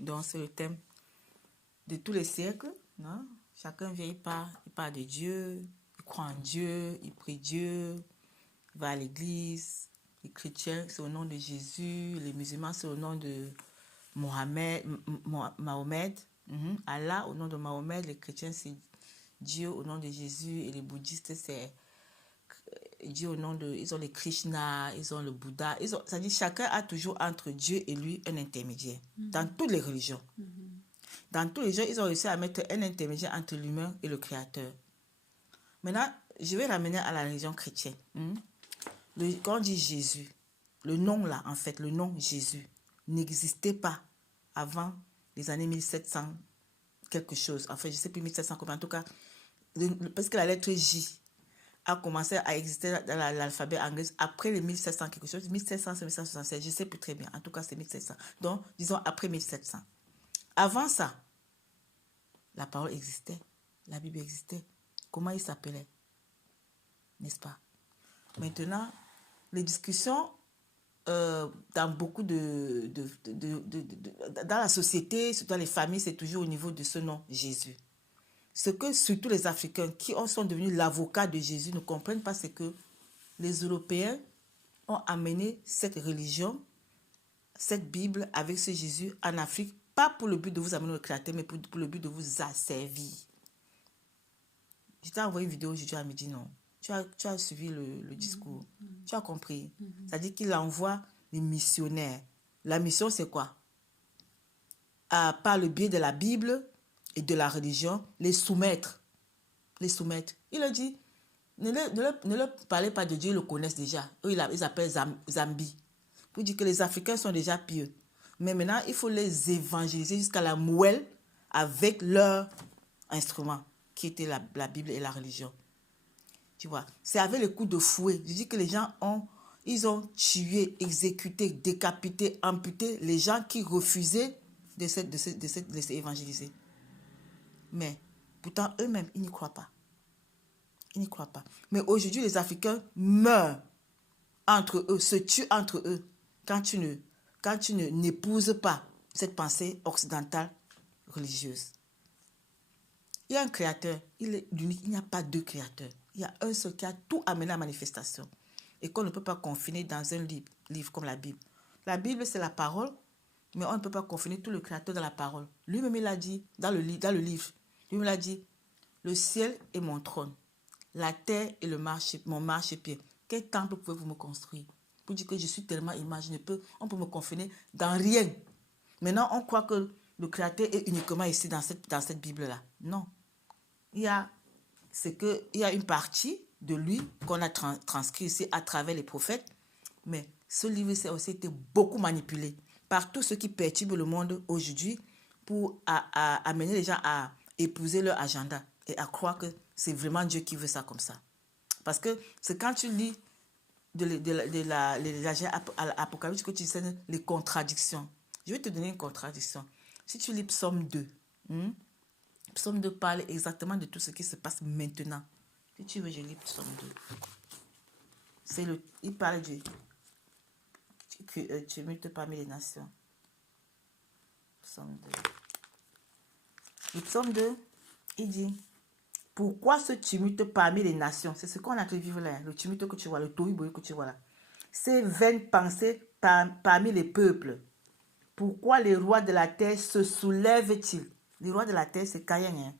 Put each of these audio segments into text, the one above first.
Donc, c'est le thème de tous les siècles. Non? Chacun vient, il parle de Dieu, il croit en Dieu, il prie Dieu, il va à l'église. Les chrétiens, c'est au nom de Jésus. Les musulmans, c'est au nom de Mahomet. Allah, au nom de Mahomet. Les chrétiens, c'est Dieu au nom de Jésus. Et les bouddhistes, c'est Dieu au nom de... Ils ont les Krishna, ils ont le Bouddha. C'est-à-dire, chacun a toujours entre Dieu et lui un intermédiaire. Dans toutes les religions. Dans tous les religions, ils ont réussi à mettre un intermédiaire entre l'humain et le Créateur. Maintenant, je vais ramener à la religion chrétienne. Quand on dit Jésus, le nom là, en fait, le nom Jésus n'existait pas avant les années 1700 quelque chose. En fait, je ne sais plus 1700 combien. En tout cas, parce que la lettre J a commencé à exister dans l'alphabet anglais après les 1700 quelque chose. 1700, c'est 1776. Je ne sais plus très bien. En tout cas, c'est 1700. Donc, disons après 1700. Avant ça, la parole existait. La Bible existait. Comment il s'appelait? N'est-ce pas? Maintenant, les discussions dans beaucoup dans la société, surtout dans les familles, c'est toujours au niveau de ce nom, Jésus. Ce que surtout les Africains qui sont devenus l'avocat de Jésus ne comprennent pas, c'est que les Européens ont amené cette religion, cette Bible avec ce Jésus en Afrique, pas pour le but de vous amener au Créateur, mais pour le but de vous asservir. Je t'ai envoyé une vidéo aujourd'hui à midi, non? Tu as suivi le discours. Tu as compris. C'est-à-dire qu'il envoie les missionnaires. La mission, c'est quoi? Par le biais de la Bible et de la religion, les soumettre. Les soumettre. Il a dit, ne leur parlez pas de Dieu, ils le connaissent déjà. Eux, ils appellent Zambi. Pour dire que les Africains sont déjà pieux. Mais maintenant, il faut les évangéliser jusqu'à la moelle avec leur instrument, qui était la Bible et la religion. Tu vois, c'est avec les coups de fouet. Je dis que les gens ont tué, exécuté, décapité, amputé les gens qui refusaient de se laisser évangéliser. Mais pourtant, eux-mêmes, ils n'y croient pas. Ils n'y croient pas. Mais aujourd'hui, les Africains meurent entre eux, se tuent entre eux, quand tu n'épouses pas cette pensée occidentale religieuse. Il y a un créateur, il est unique, il n'y a pas deux créateurs. Il y a un seul qui a tout amené à la manifestation et qu'on ne peut pas confiner dans un livre comme la Bible. La Bible, c'est la parole, mais on ne peut pas confiner tout le créateur dans la parole. Lui-même, il a dit, dans le livre, lui-même, il a dit, le ciel est mon trône, la terre est mon marchepied. Quel temple pouvez-vous me construire? Pour dire que je suis tellement image, on peut me confiner dans rien. Maintenant, on croit que le créateur est uniquement ici dans cette Bible-là. Non. Il y a une partie de lui qu'on a transcrit ici à travers les prophètes, mais ce livre a aussi été beaucoup manipulé par tous ceux qui perturbent le monde aujourd'hui pour amener les gens à épouser leur agenda et à croire que c'est vraiment Dieu qui veut ça comme ça. Parce que c'est quand tu lis l'Apocalypse que tu sais les contradictions. Je vais te donner une contradiction. Si tu lis Psaume 2, Psaume 2 parle exactement de tout ce qui se passe maintenant. Si tu veux, je lis Psaume 2. Il parle du tumulte parmi les nations. Psaume 2. Le Psaume 2, il dit, pourquoi ce tumulte parmi les nations? C'est ce qu'on a pu vivre là, le tumulte que tu vois, le tohu-bohu que tu vois là. Ces vaines pensées parmi les peuples. Pourquoi les rois de la terre se soulèvent-ils? Les rois de la terre, c'est Caïn. Hein?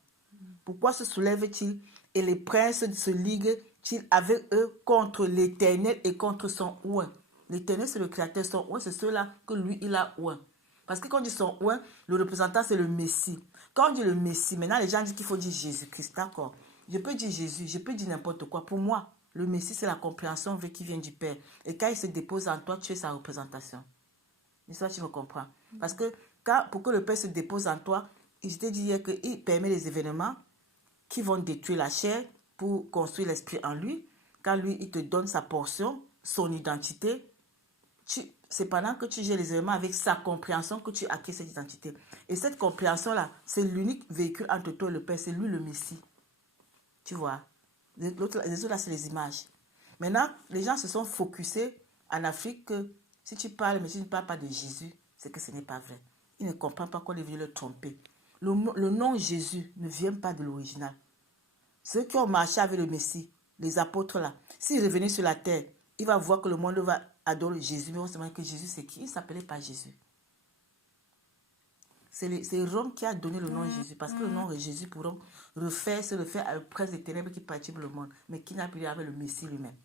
Pourquoi se soulèvent-ils et les princes se liguent-ils avec eux contre l'Éternel et contre son oint? L'Éternel, c'est le créateur. Son oint, c'est ceux-là que lui, il a oint. Parce que quand on dit son oint, le représentant, c'est le Messie. Quand on dit le Messie, maintenant, les gens disent qu'il faut dire Jésus-Christ. D'accord. Je peux dire Jésus, je peux dire n'importe quoi. Pour moi, le Messie, c'est la compréhension vraie qui vient du Père. Et quand il se dépose en toi, tu es sa représentation. Et ça, tu me comprends. Parce que pour que le Père se dépose en toi, je t'ai dit hier qu'il permet les événements qui vont détruire la chair pour construire l'esprit en lui. Quand lui, il te donne sa portion, son identité, c'est pendant que tu gères les événements avec sa compréhension que tu acquiers cette identité. Et cette compréhension-là, c'est l'unique véhicule entre toi et le Père. C'est lui le Messie. Tu vois. Les autres, là, c'est les images. Maintenant, les gens se sont focusés en Afrique que si tu parles, mais tu ne parles pas de Jésus, c'est que ce n'est pas vrai. il ne comprend pas qu'on est venu le tromper. Le nom Jésus ne vient pas de l'original. Ceux qui ont marché avec le Messie, les apôtres là, s'il revenait sur la terre, il va voir que le monde va adorer Jésus, mais on se demande que Jésus c'est qui? Il ne s'appelait pas Jésus. C'est Rome qui a donné le nom Jésus, parce que le nom de Jésus pourront se refaire à le prince des ténèbres qui partit pour le monde, mais qui n'a plus avec le Messie lui-même.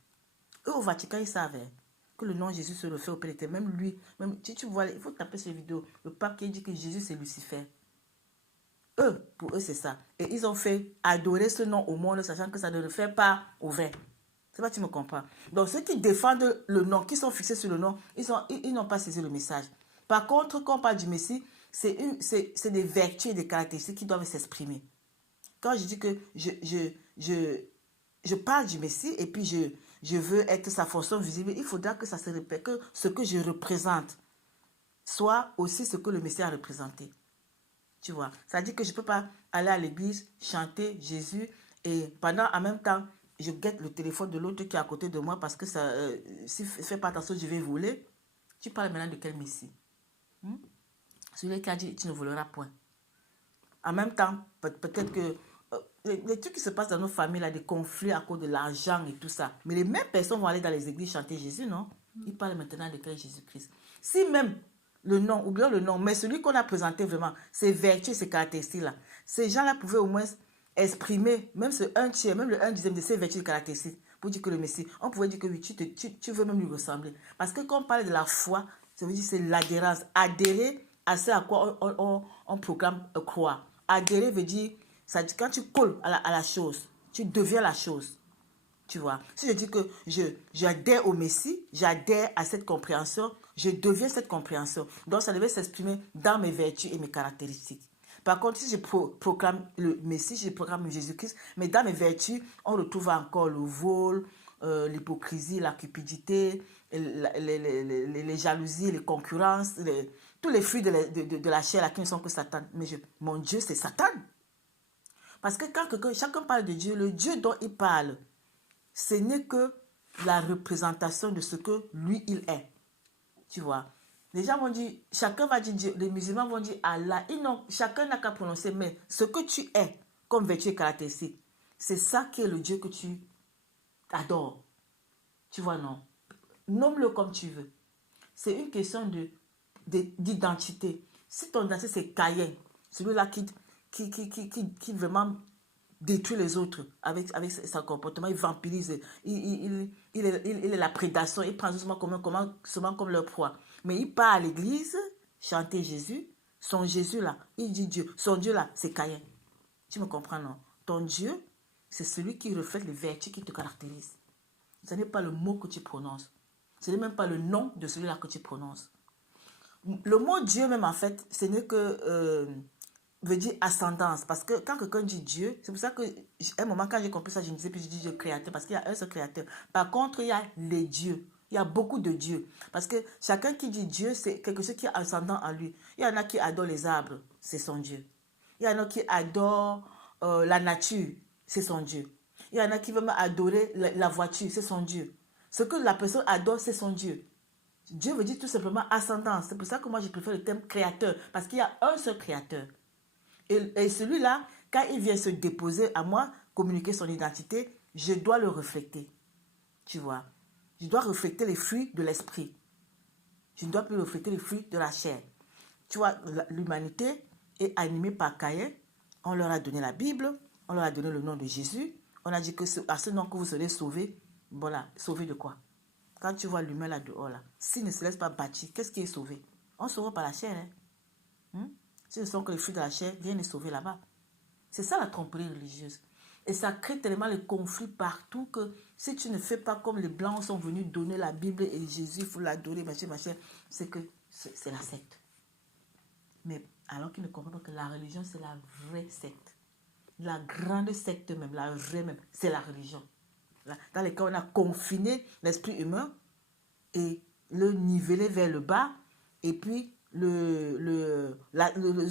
Eux au Vatican, ils savaient que le nom Jésus se refait au Père. Même lui, même si tu vois, il faut taper sur les vidéos, le pape qui dit que Jésus c'est Lucifer. Pour eux, c'est ça. Et ils ont fait adorer ce nom au monde, sachant que ça ne le fait pas au vrai. C'est pas, tu me comprends. Donc, ceux qui défendent le nom, qui sont fixés sur le nom, ils n'ont pas saisi le message. Par contre, quand on parle du Messie, c'est des vertus et des caractéristiques qui doivent s'exprimer. Quand je dis que je parle du Messie et puis je veux être sa fonction visible, il faudra que ça se répète, que ce que je représente soit aussi ce que le Messie a représenté. Tu vois, ça dit que je ne peux pas aller à l'église, chanter Jésus et en même temps, je guette le téléphone de l'autre qui est à côté de moi parce que ça, s'il ne fait pas attention, je vais voler. Tu parles maintenant de quel Messie? Celui qui a dit, tu ne voleras point. En même temps, peut-être que les trucs qui se passent dans nos familles, là, des conflits à cause de l'argent et tout ça. Mais les mêmes personnes vont aller dans les églises chanter Jésus, non? Ils parlent maintenant de quel Jésus-Christ. Si même le nom, oublions le nom, mais celui qu'on a présenté vraiment, ces vertus, ces caractéristiques-là, ces gens-là pouvaient au moins exprimer, même ce 1/3, même le 1/10 de ces vertus et caractéristiques, pour dire que le Messie, on pouvait dire que oui, tu veux même lui ressembler. Parce que quand on parle de la foi, ça veut dire c'est l'adhérence. Adhérer à ce à quoi on proclame croire. Adhérer veut dire, ça dit quand tu colles à la chose, tu deviens la chose. Tu vois, si je dis que j'adhère au Messie, j'adhère à cette compréhension, je deviens cette compréhension. Donc, ça devait s'exprimer dans mes vertus et mes caractéristiques. Par contre, si je proclame le Messie, je proclame Jésus-Christ, mais dans mes vertus, on retrouve encore le vol, l'hypocrisie, la cupidité, les jalousies, les concurrences, tous les fruits de la chair là, qui ne sont que Satan. Mais mon Dieu, c'est Satan. Parce que quand chacun parle de Dieu, le Dieu dont il parle, ce n'est que la représentation de ce que lui, il est. Tu vois. Les gens vont dire, chacun va dire Dieu, les musulmans vont dire Allah. Chacun n'a qu'à prononcer, mais ce que tu es comme vertu et caractéristique, c'est ça qui est le Dieu que tu adores. Tu vois, non? Nomme-le comme tu veux. C'est une question d'identité. Si ton identité, c'est Caïn, celui-là qui vraiment détruit les autres avec son comportement, il vampirise, il est la prédation, il prend seulement comme leur proie. Mais il part à l'église, chanter Jésus, son Jésus là, il dit Dieu, son Dieu là, c'est Caïn. Tu me comprends, non? Ton Dieu, c'est celui qui reflète les vertus qui te caractérisent. Ce n'est pas le mot que tu prononces. Ce n'est même pas le nom de celui-là que tu prononces. Le mot Dieu même en fait, ce n'est que... veut dire ascendance. Parce que quand quelqu'un dit Dieu, c'est pour ça que, à un moment, quand j'ai compris ça, je me disais, puis je dis Dieu créateur, parce qu'il y a un seul créateur. Par contre, il y a les dieux. Il y a beaucoup de dieux. Parce que chacun qui dit Dieu, c'est quelque chose qui est ascendant en lui. Il y en a qui adorent les arbres, c'est son Dieu. Il y en a qui adorent la nature, c'est son Dieu. Il y en a qui veulent adorer la voiture, c'est son Dieu. Ce que la personne adore, c'est son Dieu. Dieu veut dire tout simplement ascendance. C'est pour ça que moi, je préfère le terme créateur. Parce qu'il y a un seul créateur. Et celui-là, quand il vient se déposer à moi, communiquer son identité, je dois le refléter. Tu vois. Je dois refléter les fruits de l'esprit. Je ne dois plus refléter les fruits de la chair. Tu vois, l'humanité est animée par Caïn. On leur a donné la Bible. On leur a donné le nom de Jésus. On a dit que à ce nom que vous serez sauvés. Voilà, sauvés de quoi? Quand tu vois l'humain là dehors, là, s'il ne se laisse pas bâtir, qu'est-ce qui est sauvé? On sauve par la chair, hein? Si ce sont que les fruits de la chair, rien n'est sauvé là-bas. C'est ça la tromperie religieuse. Et ça crée tellement les conflits partout que si tu ne fais pas comme les Blancs sont venus donner la Bible et Jésus, il faut l'adorer, machin, c'est que c'est la secte. Mais alors qu'ils ne comprennent pas que la religion, c'est la vraie secte. La grande secte même, la vraie même, c'est la religion. Dans les cas où on a confiné l'esprit humain et le niveler vers le bas et puis le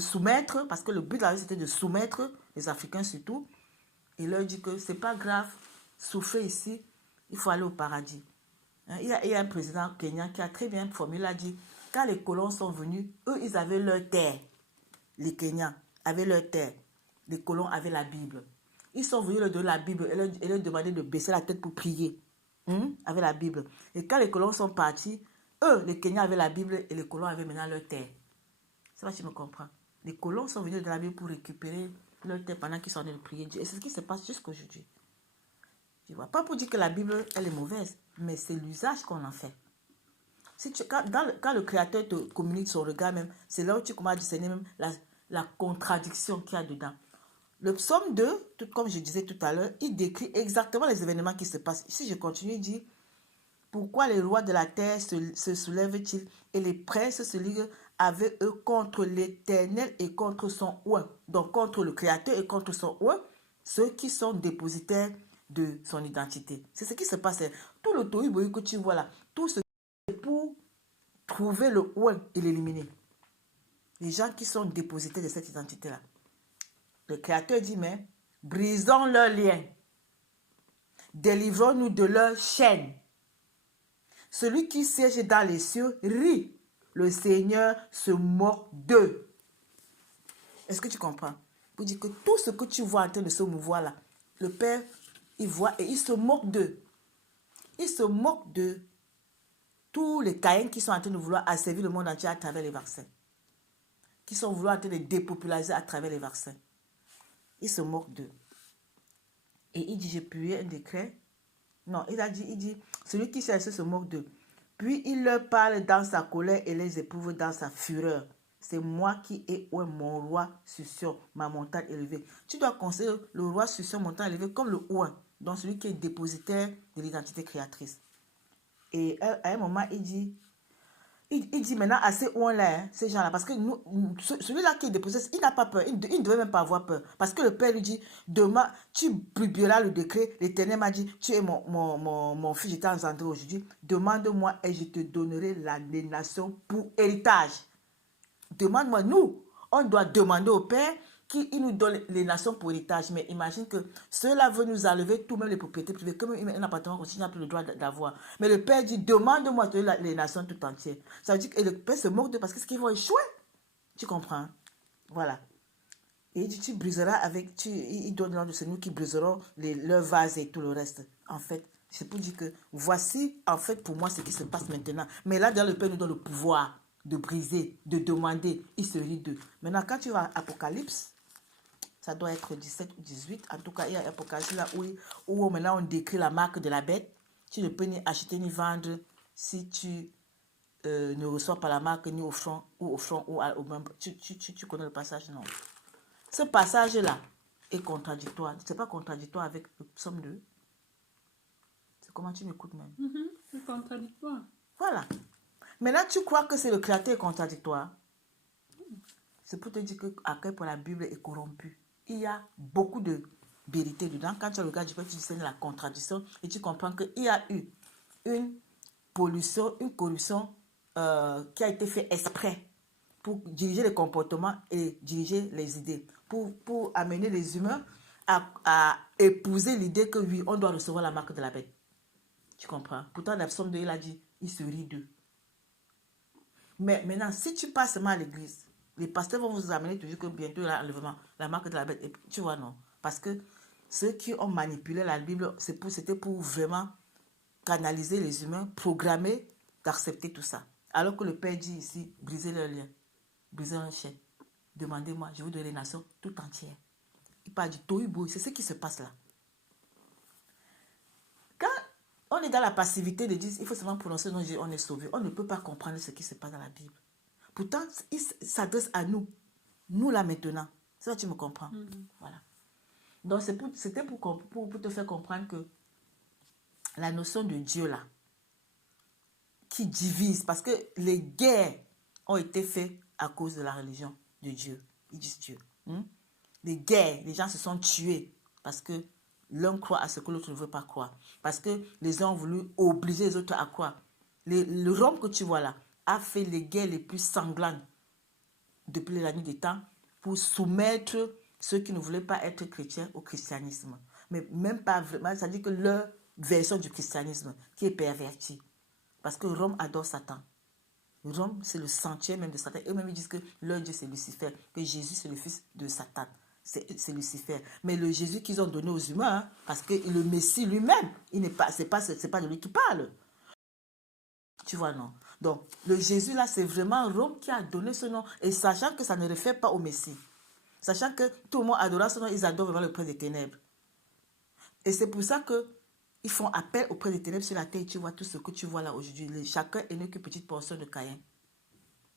soumettre, parce que le but de la vie c'était de soumettre les Africains surtout, et leur dit que c'est pas grave, souffrir ici, il faut aller au paradis. Il y a un président kenyan qui a très bien formulé, il a dit, quand les colons sont venus, eux, ils avaient leur terre. Les Kenyans avaient leur terre. Les colons avaient la Bible. Ils sont venus leur donner la Bible et leur demander de baisser la tête pour prier. Avec la Bible. Et quand les colons sont partis, eux, les Kenyans avaient la Bible et les colons avaient maintenant leur terre. C'est pas si tu me comprends. Les colons sont venus de la Bible pour récupérer leur terre pendant qu'ils sont en train de prier Dieu. Et c'est ce qui se passe jusqu'à aujourd'hui. Tu vois, pas pour dire que la Bible, elle est mauvaise, mais c'est l'usage qu'on en fait. Si tu, quand le Créateur te communique son regard même, c'est là où tu commences à discerner même la contradiction qu'il y a dedans. Le psaume 2, tout comme je disais tout à l'heure, il décrit exactement les événements qui se passent. Si je continue, il dit, pourquoi les rois de la terre se soulèvent-ils et les princes se liguent avec eux contre l'Éternel et contre son oint. Donc contre le Créateur et contre son oint, ceux qui sont dépositaires de son identité. C'est ce qui se passe. Tout le tohu-bohu que tu vois là, tout ce pour trouver le oint et l'éliminer. Les gens qui sont dépositaires de cette identité-là. Le Créateur dit, mais brisons leurs liens. Délivrons-nous de leurs chaînes. Celui qui siège dans les cieux rit. Le Seigneur se moque d'eux. Est-ce que tu comprends? Pour dire que tout ce que tu vois en train de se mouvoir là, le Père, il voit et il se moque d'eux. Il se moque de tous les Caïns qui sont en train de vouloir asservir le monde entier à travers les vaccins. Qui sont vouloir en train de dépopulariser à travers les vaccins. Il se moque d'eux. Et il dit, j'ai publié un décret. Non, il dit, celui qui cherche se moque d'eux. Puis il leur parle dans sa colère et les éprouve dans sa fureur. C'est moi qui ai mon roi sur Sion, ma montagne élevée. Tu dois considérer le roi sur Sion, montagne élevée, comme le oint, donc celui qui est dépositaire de l'identité créatrice. Et à un moment, il dit maintenant à ces oints-là, hein, ces gens-là, parce que celui-là qui est dépositaire, il n'a pas peur, il ne devait même pas avoir peur. Parce que le Père lui dit, demain, tu publieras le décret. L'Éternel m'a dit, tu es mon fils, je t'ai engendré aujourd'hui. Demande-moi et je te donnerai les nations pour héritage. Demande-moi, nous, on doit demander au Père qu'il nous donne les nations pour héritage. Mais imagine que ceux-là veulent nous enlever tout, même les propriétés privées, comme un appartement qu'on n'a plus le droit d'avoir. Mais le Père dit, demande-moi de les nations tout entières. Ça veut dire que le Père se moque d'eux parce qu'ils vont échouer. Tu comprends? Voilà. Et il dit, tu briseras avec, il donne l'ordre de c'est nous qui briserons leurs vases et tout le reste. En fait, c'est pour dire que voici, en fait, pour moi, ce qui se passe maintenant. Mais là, dans le Père nous donne le pouvoir de briser, de demander, il se rit d'eux. Maintenant, quand tu vas à Apocalypse, ça doit être 17 ou 18, en tout cas, il y a Apocalypse là où maintenant on décrit la marque de la bête. Tu ne peux ni acheter ni vendre si tu ne reçois pas la marque ni au front ou au même. Tu connais le passage, non? Ce passage-là est contradictoire. C'est pas contradictoire avec le psaume 2. C'est comment tu m'écoutes même. C'est contradictoire. Voilà. Maintenant, tu crois que c'est le Créateur contradictoire. C'est pour te dire que à quel point la Bible est corrompue. Il y a beaucoup de vérité dedans. Quand tu regardes, tu discernes la contradiction et tu comprends qu'il y a eu une pollution, une corruption qui a été faite exprès pour diriger les comportements et diriger les idées. Pour amener les humains à épouser l'idée que oui, on doit recevoir la marque de la bête. Tu comprends? Pourtant, la psaume 2, il a dit, il se rit d'eux. Mais maintenant, si tu passes seulement à l'église, les pasteurs vont vous amener toujours que bientôt l'enlèvement, la marque de la bête. Et tu vois, non. Parce que ceux qui ont manipulé la Bible, c'était pour vraiment canaliser les humains, programmer d'accepter tout ça. Alors que le Père dit ici, brisez leurs liens, brisez un chaîne. Demandez-moi, je vous donnerai les nations tout entières. Il parle du tohu-bohu, c'est ce qui se passe là. Quand on est dans la passivité de dire, il faut seulement prononcer non, on est sauvé. On ne peut pas comprendre ce qui se passe dans la Bible. Pourtant, il s'adresse à nous. Nous là maintenant. Ça, tu me comprends? Voilà. Donc, c'était pour te faire comprendre que la notion de Dieu là, qui divise, parce que les guerres ont été faites à cause de la religion de Dieu. Ils disent Dieu. Les guerres, les gens se sont tués parce que l'un croit à ce que l'autre ne veut pas croire. Parce que les uns ont voulu obliger les autres à croire. Le Rome que tu vois là a fait les guerres les plus sanglantes depuis la nuit des temps pour soumettre ceux qui ne voulaient pas être chrétiens au christianisme. Mais même pas vraiment, ça dit que leur version du christianisme qui est pervertie. Parce que Rome adore Satan. Rome, c'est le sanctuaire même de Satan. Eux-mêmes, ils disent que leur Dieu, c'est Lucifer, que Jésus, c'est le fils de Satan. C'est Lucifer. Mais le Jésus qu'ils ont donné aux humains, hein, parce que le Messie lui-même, c'est pas de lui qui parle. Tu vois, non? Donc, le Jésus, là, c'est vraiment Rome qui a donné ce nom. Et sachant que ça ne réfère pas au Messie. Sachant que tout le monde adore ce nom, ils adorent vraiment le prince des ténèbres. Et c'est pour ça que ils font appel au prince des ténèbres sur la terre. Tu vois tout ce que tu vois là aujourd'hui. Chacun est né qu'une petite portion de Caïn.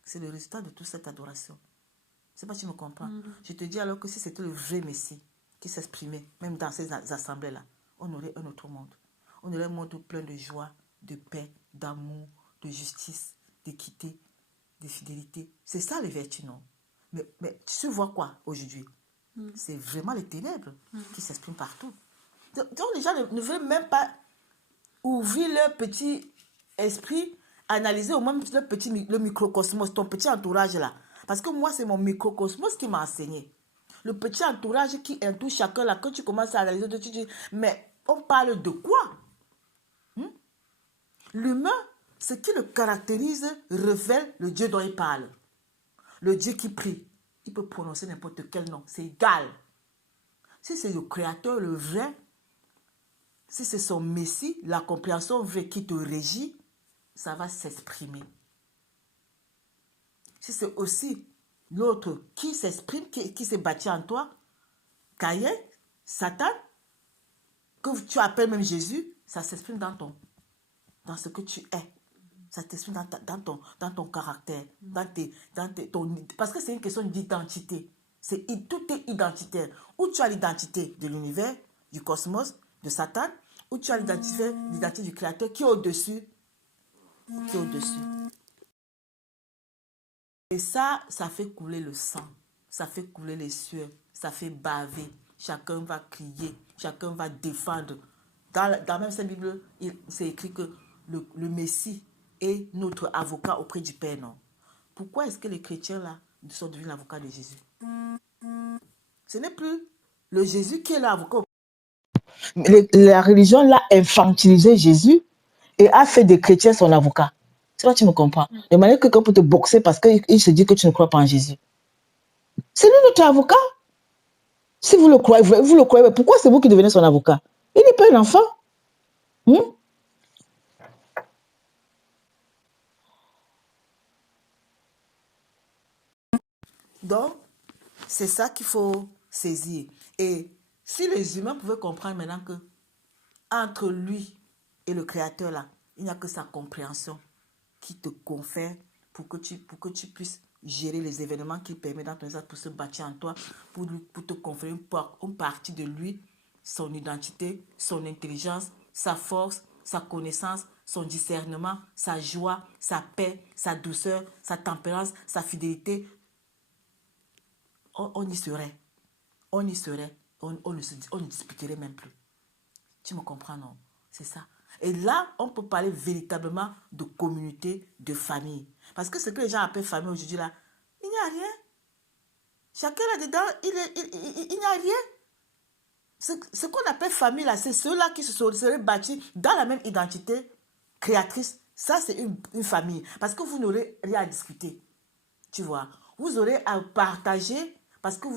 C'est le résultat de toute cette adoration. Je ne sais pas si tu me comprends. Je te dis alors que si c'était le vrai Messie qui s'exprimait, même dans ces assemblées-là, on aurait un autre monde. On aurait un monde plein de joie, de paix, d'amour, de justice, d'équité, de fidélité. C'est ça les vertus, non? Mais tu vois quoi aujourd'hui? C'est vraiment les ténèbres qui s'expriment partout. Donc les gens ne veulent même pas ouvrir leur petit esprit, analyser au moins le microcosmos, ton petit entourage là. Parce que moi, c'est mon microcosmos qui m'a enseigné. Le petit entourage qui entoure chacun là, quand tu commences à analyser, tu dis, mais on parle de quoi? L'humain, ce qui le caractérise, révèle le Dieu dont il parle. Le Dieu qui prie, il peut prononcer n'importe quel nom, c'est égal. Si c'est le Créateur, le vrai, si c'est son Messie, la compréhension vraie qui te régit, ça va s'exprimer. Si c'est aussi l'autre qui s'exprime, qui s'est bâti en toi, Caïn, Satan, que tu appelles même Jésus, ça s'exprime dans ce que tu es. Ça s'exprime dans ton caractère, parce que c'est une question d'identité. Tout est identitaire. Ou tu as l'identité de l'univers, du cosmos, de Satan, ou tu as l'identité du Créateur qui est au-dessus. Et ça fait couler le sang, ça fait couler les sueurs, ça fait baver. Chacun va crier, chacun va défendre. Dans même cette Bible, c'est écrit que le Messie est notre avocat auprès du Père, non? Pourquoi est-ce que les chrétiens, là, sont devenus l'avocat de Jésus? Ce n'est plus le Jésus qui est l'avocat. La religion l'a infantilisé Jésus et a fait des chrétiens son avocat. C'est pas, tu me comprends? De manière que quelqu'un peut te boxer parce qu'il se dit que tu ne crois pas en Jésus. C'est lui notre avocat. Si vous le croyez, pourquoi c'est vous qui devenez son avocat? Il n'est pas un enfant. Donc, c'est ça qu'il faut saisir. Et si les humains pouvaient comprendre maintenant que entre lui et le Créateur, là, il n'y a que sa compréhension qui te confère pour que tu puisses gérer les événements qu'il permet dans ton existence pour se bâtir en toi, pour te conférer une partie de lui, son identité, son intelligence, sa force, sa connaissance, son discernement, sa joie, sa paix, sa douceur, sa tempérance, sa fidélité. On y serait. On y serait. On ne disputerait même plus. Tu me comprends, non? C'est ça. Et là, on peut parler véritablement de communauté, de famille. Parce que ce que les gens appellent famille aujourd'hui, là, il n'y a rien. Chacun là-dedans, il n'y a rien. Ce qu'on appelle famille, là, c'est ceux-là qui se seraient bâtis dans la même identité créatrice. Ça, c'est une famille. Parce que vous n'aurez rien à discuter. Tu vois. Vous aurez à partager parce que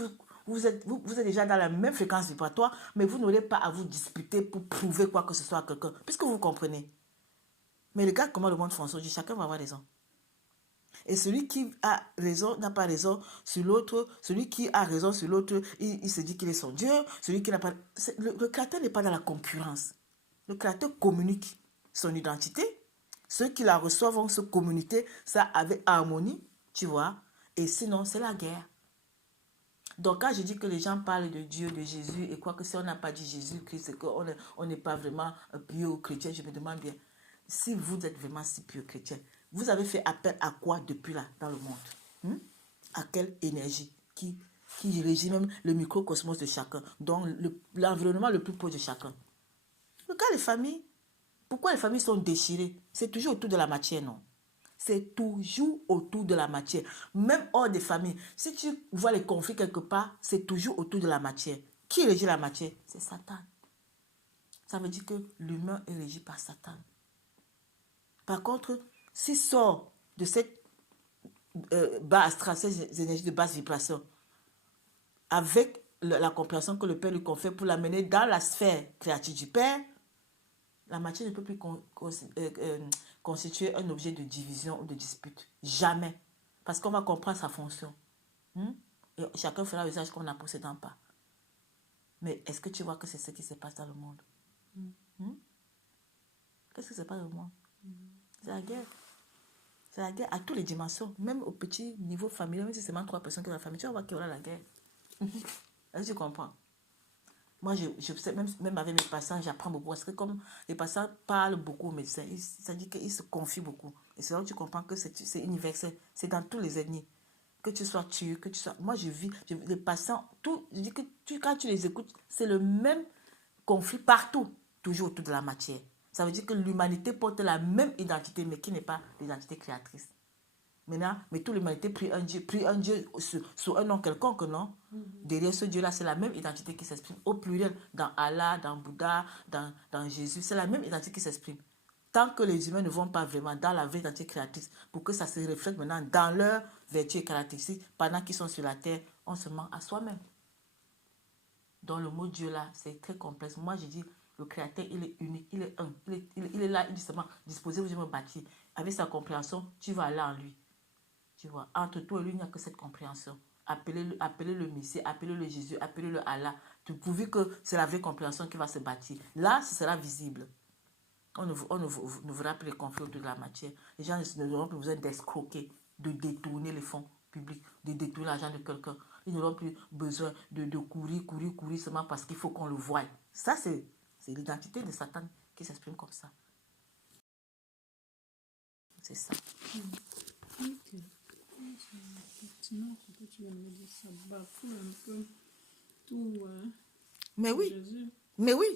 vous êtes déjà dans la même fréquence vibratoire, mais vous n'aurez pas à vous disputer pour prouver quoi que ce soit à quelqu'un, puisque vous comprenez. Mais regarde comment le monde fonctionne, chacun va avoir raison. Et celui qui a raison n'a pas raison sur l'autre, celui qui a raison sur l'autre, il se dit qu'il est son Dieu, celui qui n'a pas... Le Créateur n'est pas dans la concurrence. Le Créateur communique son identité, ceux qui la reçoivent vont se communiquer ça avec harmonie, tu vois, et sinon c'est la guerre. Donc, quand je dis que les gens parlent de Dieu, de Jésus, et quoi que si on n'a pas dit Jésus-Christ, c'est qu'on n'est pas vraiment pieux chrétien, je me demande bien, si vous êtes vraiment si pieux chrétien, vous avez fait appel à quoi depuis là, dans le monde? À quelle énergie qui régit même le microcosmos de chacun, donc l'environnement le plus proche de chacun? Regarde les familles. Pourquoi les familles sont déchirées? C'est toujours autour de la matière, non? C'est toujours autour de la matière. Même hors des familles. Si tu vois les conflits quelque part, c'est toujours autour de la matière. Qui régit la matière? C'est Satan. Ça veut dire que l'humain est régi par Satan. Par contre, s'il sort de cette bas astral, ces énergies de basse vibration, avec la compréhension que le Père lui confère pour l'amener dans la sphère créative du Père, la matière ne peut plus constituer un objet de division ou de dispute. Jamais. Parce qu'on va comprendre sa fonction. Et chacun fera l'usage qu'on a précédent pas. Mais est-ce que tu vois que c'est ce qui se passe dans le monde? Qu'est-ce qui se passe dans le monde? C'est la guerre. C'est la guerre à toutes les dimensions. Même au petit niveau familial, même si c'est seulement 3 personnes qui sont dans la famille, tu vas voir qu'il y aura la guerre. Est-ce que tu comprends? Moi, je sais, même avec mes patients, j'apprends beaucoup. Parce que comme les patients parlent beaucoup aux médecins, ça dit qu'ils se confient beaucoup. Et c'est là où tu comprends que c'est universel. C'est dans tous les ethnies. Que tu sois turc, que tu sois... Moi, je vis les patients, tout, je dis que quand tu les écoutes, c'est le même conflit partout, toujours autour de la matière. Ça veut dire que l'humanité porte la même identité, mais qui n'est pas l'identité créatrice. Maintenant, mais toute l'humanité prie un Dieu sous un nom quelconque, non? Derrière ce Dieu-là, c'est la même identité qui s'exprime au pluriel, dans Allah, dans Bouddha, dans Jésus. C'est la même identité qui s'exprime. Tant que les humains ne vont pas vraiment dans la vraie identité créatrice, pour que ça se reflète maintenant dans leur vertu et caractéristiques, pendant qu'ils sont sur la terre, on se ment à soi-même. Donc le mot Dieu là, c'est très complexe. Moi, je dis, le créateur, il est unique, il est un. Il est là, il est justement disposé, vous me bâtir. Avec sa compréhension, tu vas aller en lui. Tu vois, entre toi et lui, il n'y a que cette compréhension. Appelez-le Messie, appelez-le Jésus, appelez-le Allah. Pourvu que c'est la vraie compréhension qui va se bâtir. Là, ce sera visible. On ne verra plus les conflits autour de la matière. Les gens n'auront plus besoin d'escroquer, de détourner les fonds publics, de détourner l'argent de quelqu'un. Ils n'auront plus besoin de courir seulement parce qu'il faut qu'on le voie. Ça, c'est l'identité de Satan qui s'exprime comme ça. C'est ça. Ok. Effectivement, ce que tu viens de me dire, ça bafoue un peu tout. Mais oui, Jésus. mais oui.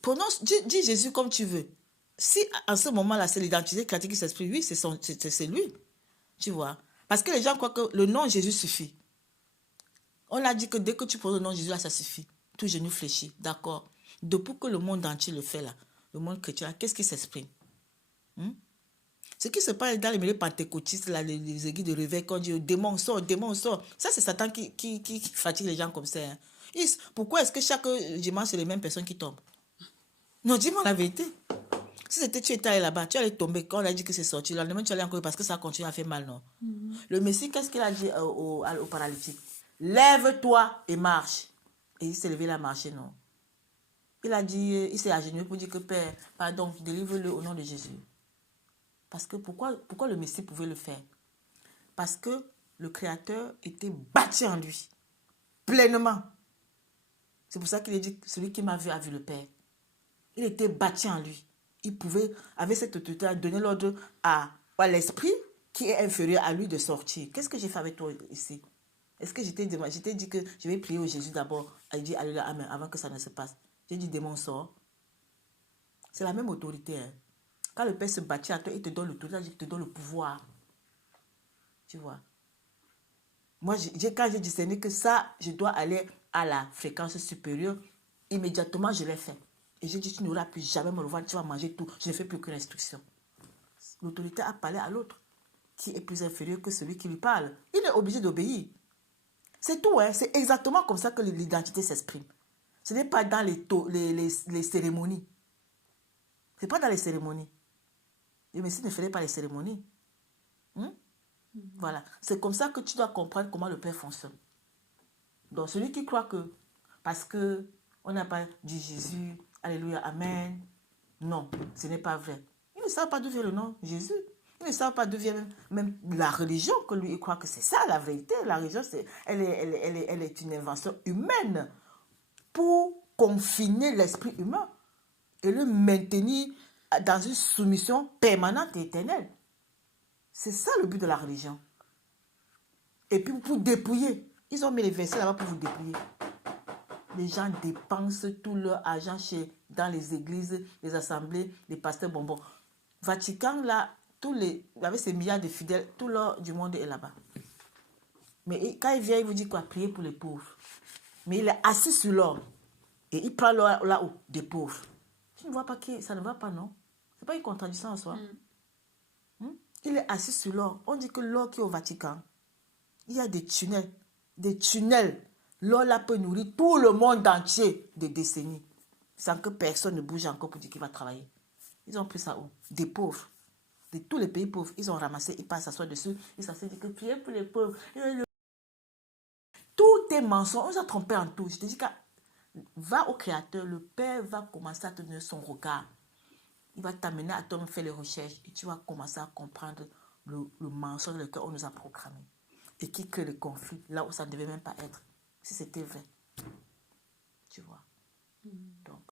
Prononce, dis Jésus comme tu veux. Si à ce moment-là, c'est l'identité créative qui s'exprime, oui, c'est lui. Tu vois. Parce que les gens croient que le nom Jésus suffit. On a dit que dès que tu prononces le nom Jésus, là, ça suffit. Tout genou fléchit. D'accord. Depuis que le monde entier le fait là, le monde chrétien, qu'est-ce qui s'exprime? Ce qui se passe dans les milieux pentecôtistes, là, les églises de réveil, quand on dit démon sort, ça c'est Satan qui fatigue les gens comme ça. Hein. Pourquoi est-ce que chaque dimanche, c'est les mêmes personnes qui tombent? Non, dis-moi la vérité. Si tu étais allé là-bas, tu allais tomber. Quand on a dit que c'est sorti, le lendemain, tu allais encore parce que ça continue à faire mal, non? Le Messie, qu'est-ce qu'il a dit au paralytique? Lève-toi et marche. Et il s'est levé, il a marché, non? Il a dit, il s'est agenouillé pour dire que Père, pardon, délivre-le au nom de Jésus. Parce que pourquoi le Messie pouvait le faire? Parce que le Créateur était bâti en lui, pleinement. C'est pour ça qu'il a dit, celui qui m'a vu a vu le Père. Il était bâti en lui. Il pouvait, avec cette autorité, donner l'ordre à l'esprit qui est inférieur à lui de sortir. Qu'est-ce que j'ai fait avec toi ici? Est-ce que j'étais dit que je vais prier au Jésus d'abord, et dire Alléluia, Amen, avant que ça ne se passe? J'ai dit démon sort. C'est la même autorité. Hein. Quand le Père se bâtit à toi, il te donne l'autorité, il te donne le pouvoir. Tu vois. Moi, quand j'ai discerné que ça, je dois aller à la fréquence supérieure, immédiatement, je l'ai fait. Et j'ai dit, tu n'auras plus jamais me revoir, tu vas manger tout. Je ne fais plus qu'une instruction. L'autorité a parlé à l'autre, qui est plus inférieur que celui qui lui parle. Il est obligé d'obéir. C'est tout, hein? C'est exactement comme ça que l'identité s'exprime. Ce n'est pas dans les cérémonies. Ce n'est pas dans les cérémonies. Le Messie ne faisait pas les cérémonies. Voilà. C'est comme ça que tu dois comprendre comment le Père fonctionne. Donc, celui qui croit que, parce que on n'a pas dit Jésus, Alléluia, Amen, non, ce n'est pas vrai. Il ne savent pas d'où vient le nom Jésus. Ils ne savent pas d'où vient même la religion, que lui, il croit que c'est ça la vérité. La religion, elle est une invention humaine pour confiner l'esprit humain et le maintenir dans une soumission permanente et éternelle. C'est ça le but de la religion. Et puis pour dépouiller, ils ont mis les versets là-bas pour vous dépouiller. Les gens dépensent tout leur argent dans les églises, les assemblées, les pasteurs bonbons. Vatican, là, avec ses milliards de fidèles, tout l'or du monde est là-bas. Mais quand il vient, il vous dit quoi? Prier pour les pauvres. Mais il est assis sur l'or. Et il prend l'or là-haut, des pauvres. Tu ne vois pas que ça ne va pas, non? Ce n'est pas une contradiction en soi. Il est assis sur l'or. On dit que l'or qui est au Vatican, il y a des tunnels. Des tunnels. L'or là peut nourrir tout le monde entier des décennies. Sans que personne ne bouge encore pour dire qu'il va travailler. Ils ont pris ça où? Des pauvres. De tous les pays pauvres. Ils ont ramassé, ils passent s'asseoir dessus. Ils s'assoient, disent que priez pour les pauvres. Tout est mensonge. On nous a trompé en tout. Je te dis que va au Créateur. Le Père va commencer à te donner son regard. Il va t'amener à toi faire les recherches. Et tu vas commencer à comprendre le mensonge dans lequel on nous a programmé. Et qui crée le conflit là où ça ne devait même pas être. Si c'était vrai. Tu vois. Donc,